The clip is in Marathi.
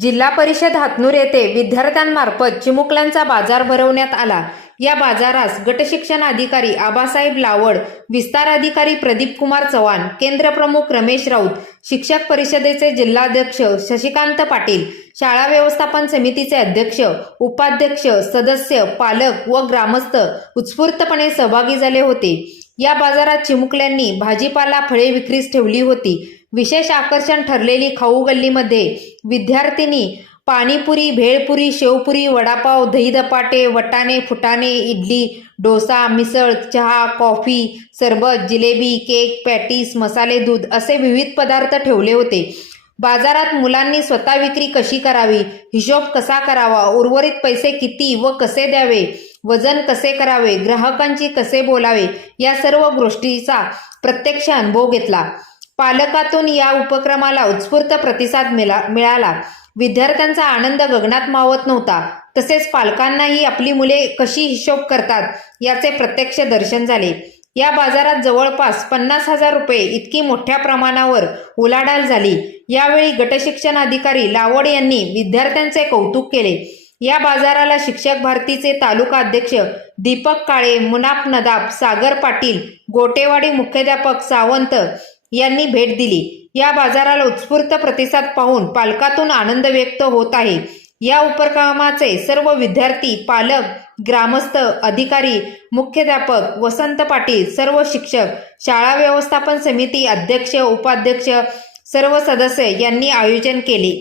जिल्हा परिषद हातनूर येथे विद्यार्थ्यांमार्फत चिमुकल्यांचा बाजार भरवण्यात आला. या बाजारास गटशिक्षण अधिकारी आबासाहेब लावड विस्तार अधिकारी प्रदीप कुमार चव्हाण केंद्र प्रमुख रमेश राऊत शिक्षक परिषदेचे जिल्हाध्यक्ष शशिकांत पाटील शाळा व्यवस्थापन समितीचे अध्यक्ष उपाध्यक्ष सदस्य पालक व ग्रामस्थ उत्स्फूर्तपणे सहभागी झाले होते. या बाजारात चिमुकल्यांनी भाजीपाला फळे विक्रीस ठेवली होती. विशेष आकर्षण ठरलेली खाऊ गल्लीमध्ये विद्यार्थिनी पाणीपुरी भेळपुरी शेवपुरी वडापाव दही धपाटे वटाणे फुटाणे इडली डोसा मिसळ चहा कॉफी सरबत जिलेबी केक पॅटीस मसाले दूध असे विविध पदार्थ ठेवले होते. बाजारात मुलांनी स्वतः विक्री कशी करावी? हिशोब कसा करावा? उर्वरित पैसे किती व कसे द्यावे? वजन कसे करावे ग्राहकांची कसे बोलावे या सर्व गोष्टीचा प्रत्यक्ष अनुभव घेतला. पालकातून या उपक्रमाला उत्स्फूर्त प्रतिसाद मिळाला. विद्यार्थ्यांचा आनंद गगनात मावत नव्हता. तसेच पालकांनाही आपली मुले कशी हिशोब करतात याचे प्रत्यक्ष दर्शन झाले. या बाजारात जवळपास पन्नास हजार रुपये इतकी मोठ्या प्रमाणावर उलाढाल झाली. यावेळी गटशिक्षण अधिकारी लावड यांनी विद्यार्थ्यांचे कौतुक केले. या बाजाराला शिक्षक भारतीचे तालुका अध्यक्ष दीपक काळे मुनाफ नदाब सागर पाटील गोटेवाडी मुख्याध्यापक सावंत यांनी भेट दिली. या बाजाराला उत्स्फूर्त प्रतिसाद पाहून पालकातून आनंद व्यक्त होत आहे. या उपक्रमाचे सर्व विद्यार्थी पालक ग्रामस्थ अधिकारी मुख्याध्यापक वसंत पाटील सर्व शिक्षक शाळा व्यवस्थापन समिती अध्यक्ष उपाध्यक्ष सर्व सदस्य यांनी आयोजन केले.